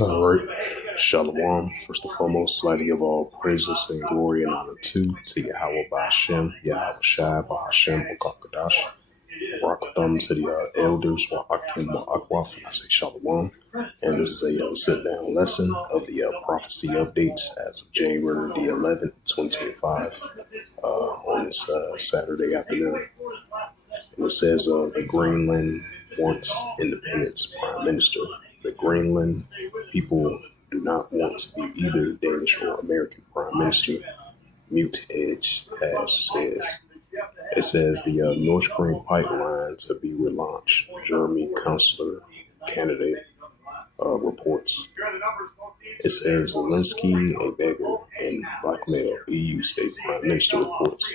All right. Shalom. First and foremost, I'd like to give all praises and glory and honor to Yahweh Ba'Shem, Yahweh Shai, Ba'Shem, Wakakadash. Rakatham to the elders, Wa'akim, Wa'akwaf, and I say Shalom. And this is a sit-down lesson of the prophecy updates as of January the 11th, 2025, on this Saturday afternoon. And it says the Greenland wants independence, Prime Minister. The Greenland people do not want to be either Danish or American Prime Minister, Mute Edge says. It says the North Stream pipeline to be relaunched, Germany consular candidate reports. It says Zelensky a beggar and blackmail, EU state prime minister reports.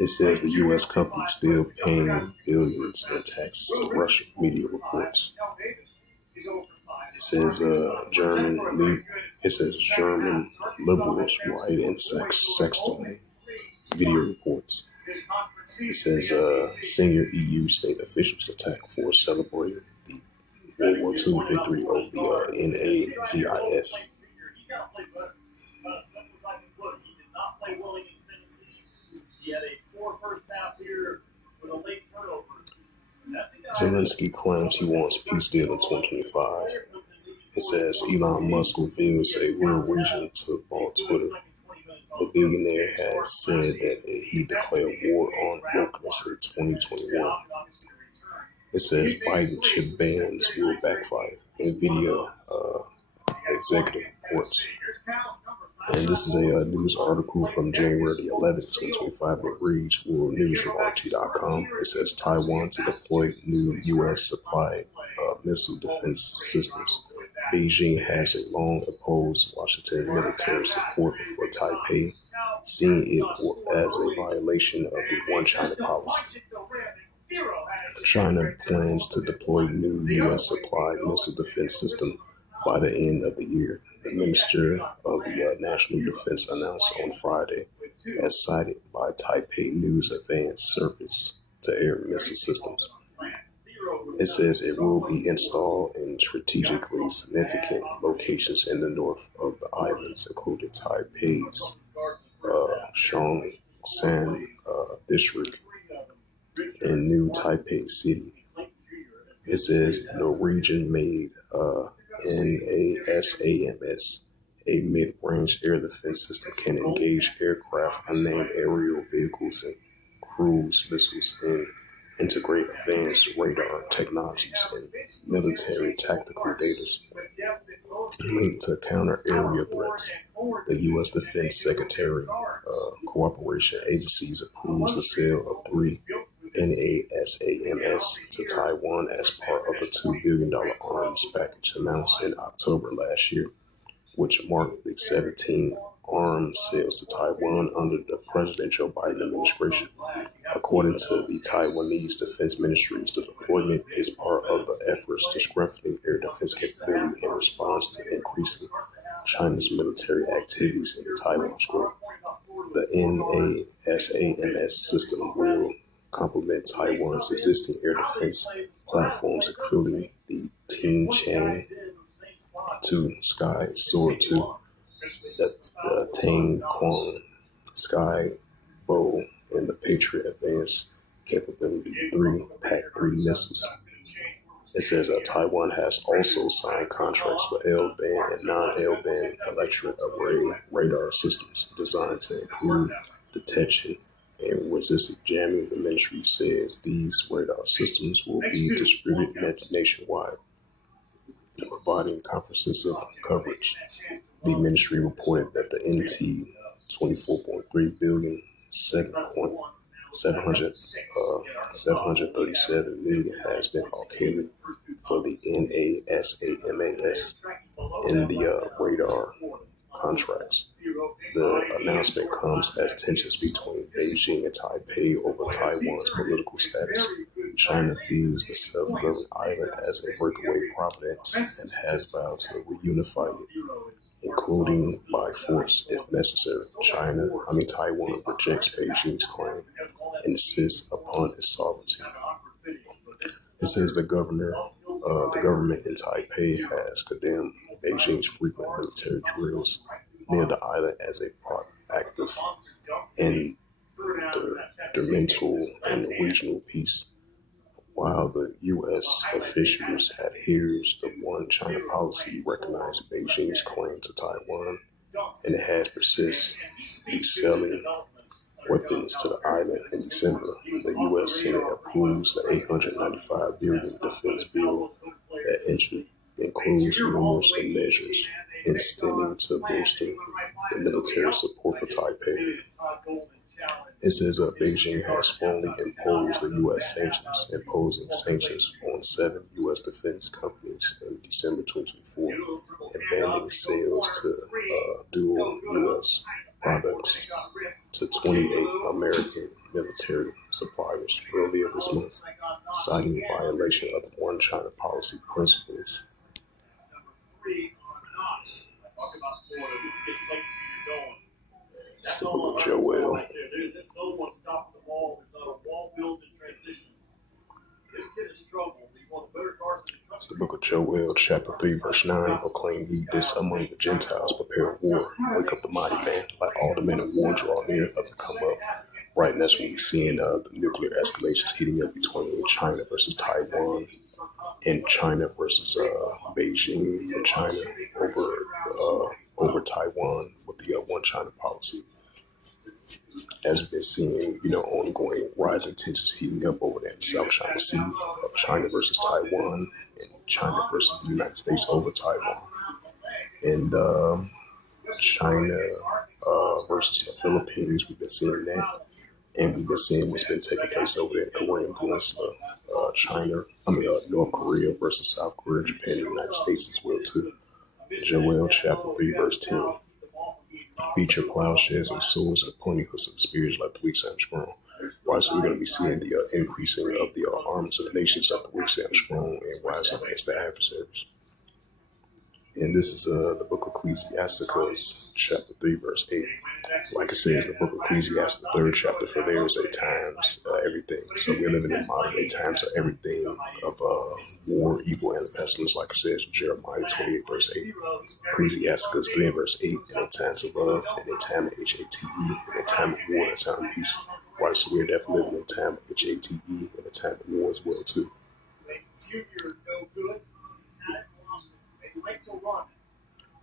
It says the U.S. company still paying billions in taxes to Russia, media reports. It says German liberals riot and sexting, video reports. It says senior EU state officials attack for celebrating the World War II victory of the NAZIS. Zelensky claims he wants peace deal in 2025. It says Elon Musk reveals a real reason to bought Twitter. The billionaire has said that he declared war on wokeness in 2021. It says Biden chip bans will backfire. NVIDIA executive reports. And this is a news article from January the 11th, 2025. It reads World News from RT.com. It says Taiwan to deploy new U.S. supplied missile defense systems. Beijing has a long opposed Washington military support for Taipei, seeing it as a violation of the One China policy. China plans to deploy new U.S. supplied missile defense system by the end of the year, the Minister of the National Defense announced on Friday, as cited by Taipei News Advanced Surface-to-Air Missile Systems. It says it will be installed in strategically significant locations in the north of the islands, including Taipei's Zhongshan district and New Taipei City. It says Norwegian-made NASAMS, a mid-range air defense system, can engage aircraft, unmanned aerial vehicles, and cruise missiles and integrate advanced radar technologies and military tactical data linked to counter-area threats. The U.S. Defense Secretary Cooperation Agencies approves the sale of 3 NASAMS to Taiwan as part of a $2 billion arms package announced in October last year, which marked the 17th arms sales to Taiwan under the President Joe Biden administration. According to the Taiwanese Defense Ministries, the deployment is part of the efforts to strengthen air defense capability in response to increasing China's military activities in the Taiwan Strait. The NASAMS system will complement Taiwan's existing air defense platforms, including the Ting Chang 2 Sky Sword 2, the Tang Kwang Sky Bow, and the Patriot Advanced Capability 3 PAC-3 missiles. It says Taiwan has also signed contracts for L-band and non-L-band electric array radar systems designed to improve detection and resistant jamming. The ministry says these radar systems will be distributed nationwide, providing comprehensive coverage. The ministry reported that the NT 24.3 billion, 737 million has been allocated for the NASAMS in the radar contracts. The announcement comes as tensions between Beijing and Taipei over Taiwan's political status. China views the self-governed island as a breakaway province and has vowed to reunify it, including by force if necessary. Taiwan rejects Beijing's claim and insists upon its sovereignty. It says the government in Taipei has condemned Beijing's frequent military drills near the island as a proactive and detrimental and regional peace. While the U.S. officials adheres to one China policy, recognize Beijing's claim to Taiwan and it has persisted selling weapons to the island in December. The U.S. Senate approves the $895 billion defense bill that includes numerous measures intending to bolster the military support for Taipei. It says Beijing has strongly imposed the U.S. sanctions, imposing sanctions on 7 U.S. defense companies in December 2024 and banning sales to dual U.S. products to 28 American military suppliers earlier this month, citing violation of the One China policy principles. So Joel. It's the book of Joel, chapter 3, verse 9. Proclaim ye this among the Gentiles, prepare war, wake up the mighty man, like all the men of war draw near up to come up. Right, and that's when we're seeing the nuclear escalations heating up between China versus Taiwan and China versus Beijing and China over Taiwan with the One China policy. As we've been seeing, ongoing rising tensions heating up over there in the South China Sea of China versus Taiwan and China versus the United States over Taiwan. And China versus the Philippines, we've been seeing that. And we've been seeing what's been taking place over there in the Korean Peninsula, North Korea versus South Korea, Japan, and the United States as well too. Joel chapter 3, verse 10. Beat your plowshares and swords and pointing hooks of the spears like the weak Sam strong. Right, so we're going to be seeing the increasing of the arms of the nations like the weak Sam strong and rise up against the adversaries. And this is the book of Ecclesiasticus, chapter 3, verse 8. Like it says, the book of Ecclesiastes, the 3rd chapter, for there is a times everything. So we're living in modern day times of everything of war, evil, and pestilence, like it says in Jeremiah 28, verse 8. Ecclesiasticus 3, verse 8, and in times of love, and in time of HATE, and in time of war, and time of peace. Right, so we're definitely living in time of HATE and a time of war as well, too.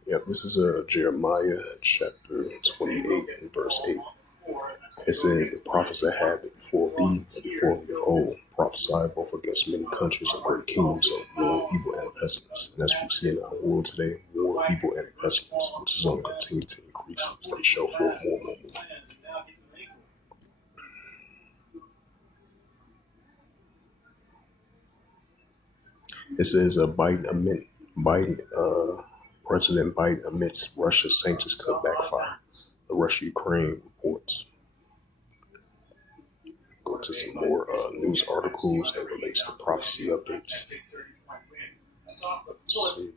Yep, this is Jeremiah chapter 28 and verse 8. It says, the prophets that have it before thee and before me of old prophesy both against many countries and great kingdoms of war, evil, and pestilence. And that's what we see in our world today, war, evil, and pestilence, which is going to continue to increase as they show forth more and more. It says President Biden admits Russia's sanctions could backfire. The Russia-Ukraine reports. Go to some more news articles that relates to prophecy updates. Let's see.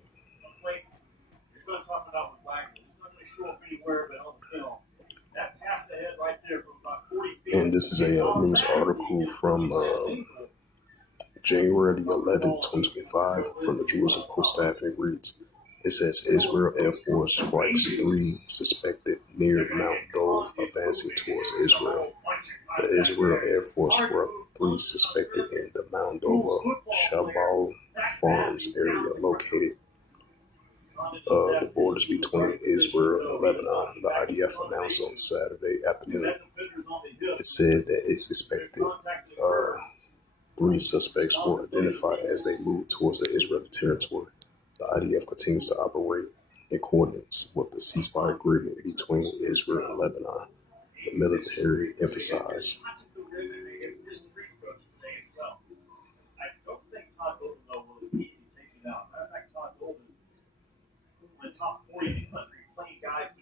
And this is a news article from January the 11th, 2025 from the Jerusalem Post staff. It reads, it says, Israel Air Force strikes 3 suspected near Mount Dove advancing towards Israel. The Israel Air Force struck 3 suspected in the Mount Dove Shabal Farms area located the borders between Israel and Lebanon, the IDF announced on Saturday afternoon. It said that it's expected 3 suspects were identified as they moved towards the Israeli territory. The IDF continues to operate in accordance with the ceasefire agreement between Israel and Lebanon. The military emphasized.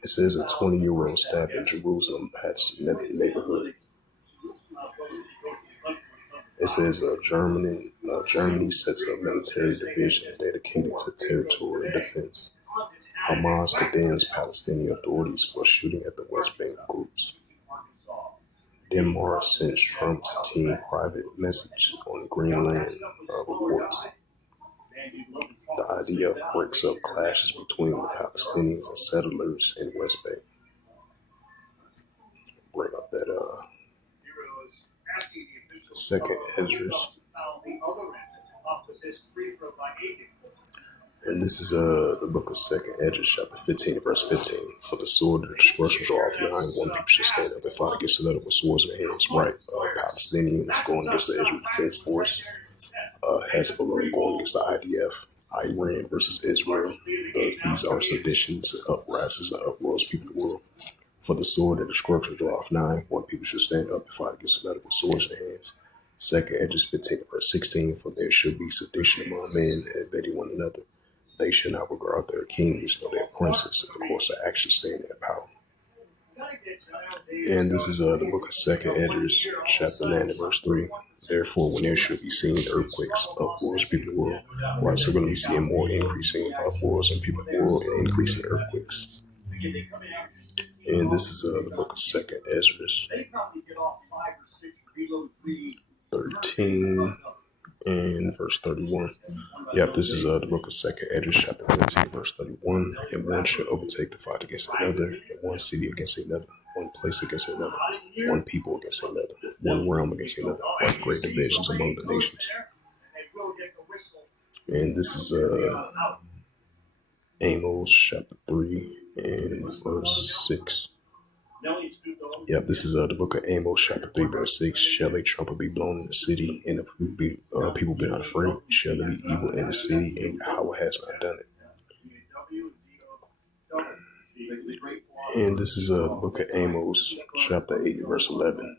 It says a 20-year-old stabbed in Jerusalem Patch neighborhood. It says Germany sets a military division dedicated to territorial defense. Hamas condemns Palestinian authorities for shooting at the West Bank groups. Denmark sends Trump's team private message on Greenland, reports. The IDF breaks up clashes between the Palestinians and settlers in West Bay. Bring up that second Esdras. And this is the book of Second Esdras, chapter 15, verse 15. For the sword of destruction draw off behind, one people should stand up and fight against another with swords in their hands. Right, Palestinians going against the Israel Defense Force, Hezbollah going against the IDF, Iran versus Israel. These are seditions, uprisings, and uproars people in the world. For the sword of destruction draw off nigh, one people should stand up and fight against another with swords in their hands. Second Esdras 15, verse 16. For there should be sedition among men and betting one another. They should not regard their kings or their princes, and of course their actions stay in their power. And this is the book of Second Esdras, chapter 9, verse 3. Therefore, when there should be seen earthquakes, uproars, people in the world, right? So we're going to be seeing more increasing uproars in people in the world and increasing earthquakes. And this is the book of Second Esdras, 13 and verse 31. Yep, this is the book of Second Esdras, chapter 13, verse 31. And one shall overtake the fight against another, and one city against another, one place against another, one people against another, one realm against another, with great divisions among the nations. And this is Amos, chapter 3 and verse 6. Yep, this is the book of Amos, chapter 3, verse 6. Shall a trumpet be blown in the city, and the people be not afraid? Shall there be evil in the city, and Yahweh has not done it? And this is the book of Amos, chapter 8, verse 11.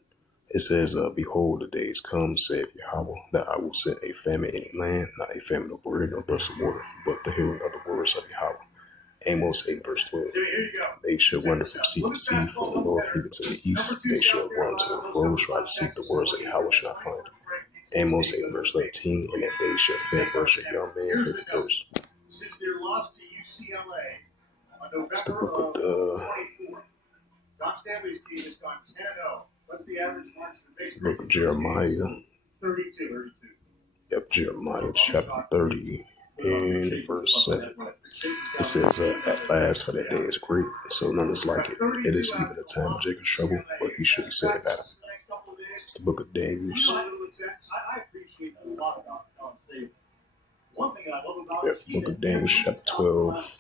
It says, Behold, the days come, saith Yahweh, that I will send a famine in a land, not a famine of bread nor thirst of water, but the hearing of the words of Yahweh. Amos 8, verse 12. They shall wander from sea to sea, from the north even to the east. They shall run to and fro, try to seek the words of Yahweh shall not find them. Amos 8, verse 13. In that day shall fair worship young man for thirst. It's the book of it's the book of Jeremiah. Yep, Jeremiah chapter 30 and verse 7. It says, At last, for that day is great, so none is like it. It is even the time of Jacob's trouble, but he should be saying that. It's the book of Daniel. Yep, book of Daniel, chapter 12,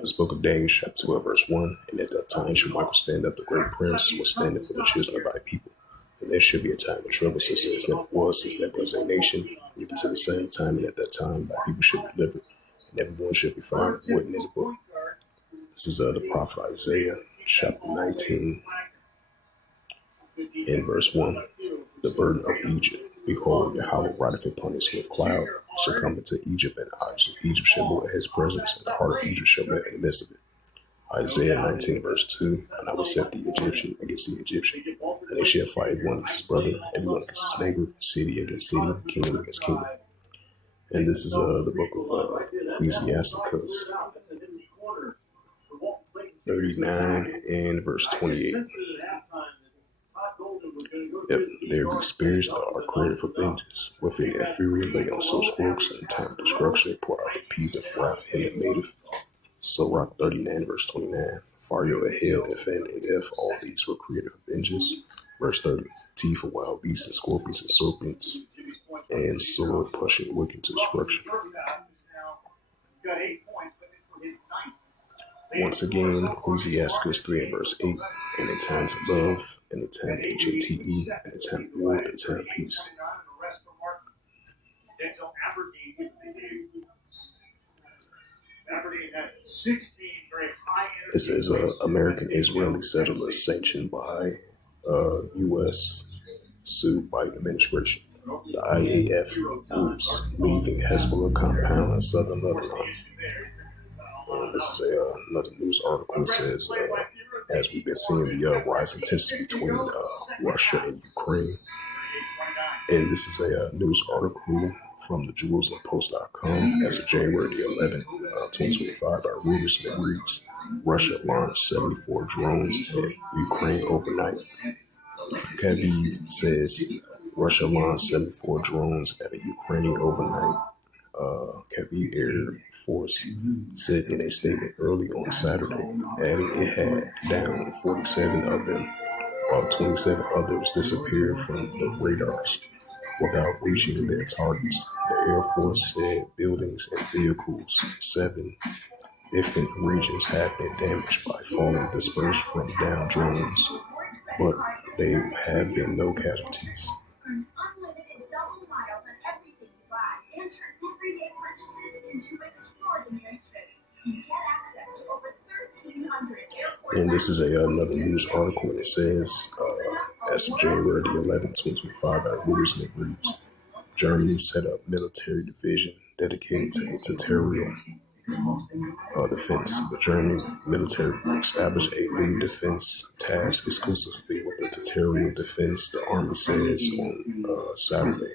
this book of Daniel, chapter 12, verse 1. And at that time shall Michael stand up, the great prince, was standing for the children of thy people. And there should be a time of trouble, since there never was, since there was a nation, even to the same time, and at that time thy people should be delivered, and everyone should be found written in the book. This is the prophet Isaiah, chapter 19, in verse 1. The burden of Egypt. Behold, Yahweh rideth upon a swift cloud, shall come into Egypt, and the eyes of Egypt shall move at his presence, and the heart of Egypt shall melt in the midst of it. Isaiah 19, verse 2. And I will set the Egyptian against the Egyptian, and they shall fight one against his brother, everyone against his neighbor, city against city, kingdom against kingdom. And this is the book of Ecclesiasticus, 39 and verse 28. Yep, there be spirits that are created for vengeance. Within their fury lay on so scrolls, and in time of destruction they pour out the peace of wrath him that made it. Sirach 39, verse 29. Fire and hell and famine and death, all these were created for vengeance. Verse 30. Teeth of wild beasts and scorpions and serpents, and sword pushing wicked to destruction. Once again, Ecclesiasticus 3 and verse 8. And in times of love, and in time of HATE, and in time of war, and in time of peace. It says American Israeli settlers sanctioned by U.S. sued Biden administration. The IAF groups leaving Hezbollah compound in southern Lebanon. This is another news article. It says, as we've been seeing the rising tension between Russia and Ukraine. And this is a news article from the JerusalemPost.com as of January the 11th, 2025 by Reuters, and it reads, Russia launched 74 drones at Ukraine overnight. Kyiv says Russia launched 74 drones at a Ukrainian overnight. Kyiv Air Force said in a statement early on Saturday, adding it had downed 47 of them, while 27 others disappeared from the radars without reaching their targets. The Air Force said buildings and vehicles, 7 different regions, have been damaged by falling dispersed from downed drones, but there have been no casualties. And this is another news article, and it says, as of January the 11th, 2025, at Reuters, and it reads, Germany set up military division dedicated to territorial defense. The German military established a new defense task exclusively with the territorial defense, the army says on Saturday,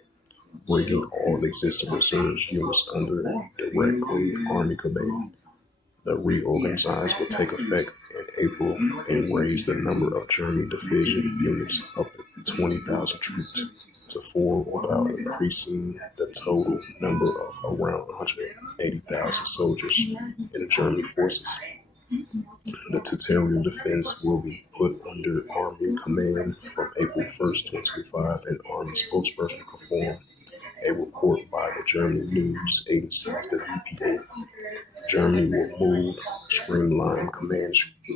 bringing all existing reserves units under directly Army command. The reorganization will take effect in April and raise the number of German division units up to 20,000 troops to 4 without increasing the total number of around 180,000 soldiers in the German forces. The territorial defense will be put under Army command from April 1st, 2025, and Army spokesperson confirmed a report by the German news agency, the DPA. Germany will move streamlined command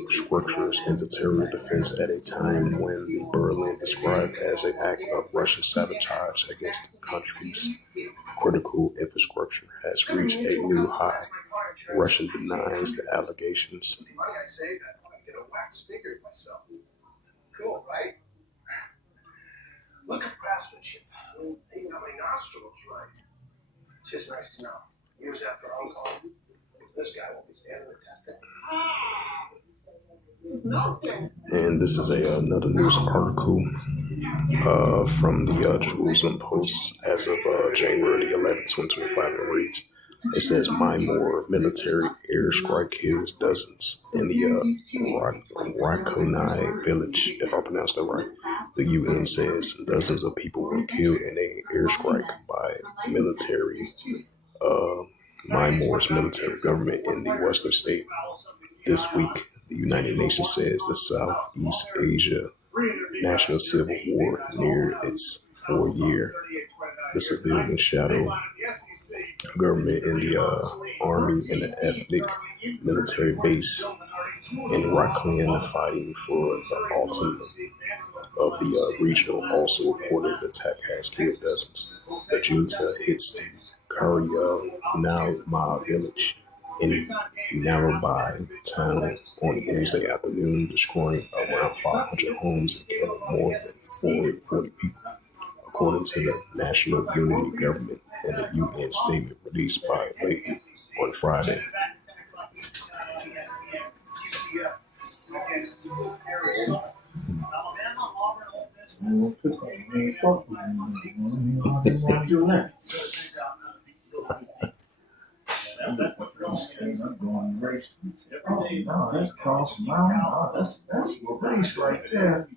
structures into territorial defense at a time when the Berlin described as an act of Russian sabotage against the country's critical infrastructure has reached a new high. Russia denies the allegations. Cool, right? Look at craftsmanship. Even how many nostrils, right? It's just nice to know. Years after Uncle, this guy won't be standing the test. And this is another news article from the Jerusalem Post as of January the 11th, 2025. It reads, it says Myanmar military airstrike kills dozens in the Rakhine village, if I pronounced that right. The UN says dozens of people were killed in an airstrike by Myanmar's military government in the western state this week. The United Nations says the Southeast Asia National Civil War neared its 4th year. The civilian shadow government in the army and the ethnic military base in Rakhine fighting for the autonomy of the region also reported the attack has killed dozens. The junta hits the Karya Nalma village in Narrabri town on Wednesday afternoon, destroying around 500 homes and killing more than 40 people, according to the National Unity Government in a UN statement released by late on Friday. That's cross mountain. That's the race right there.